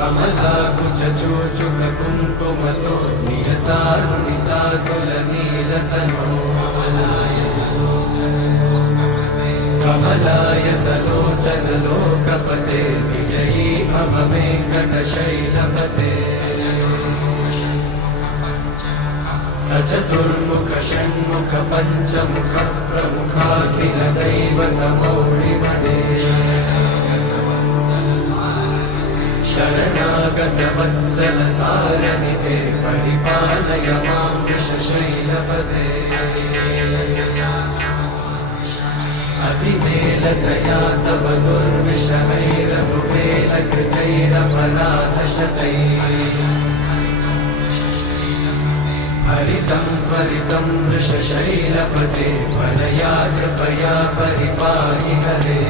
कमलाकुचूचुककुङ्कुमतो नियतारुणितातुलनीलतनो कमलायतलोचनलोकपते विजयी मम वेङ्कटशैलपते सचतुर्मुख षण्मुख पञ्चमुख प्रमुखाखिल दैवतमौळिमणे शरणागत वत्सल सारनिधे परिपालय मां वृषशैलपते अतिमेलदया तव दुर्विषहैरनुवेलकृतैरपराधशतैः हरितं त्वरितं वृषशैलपते वरया कृपया परिपाहि हरे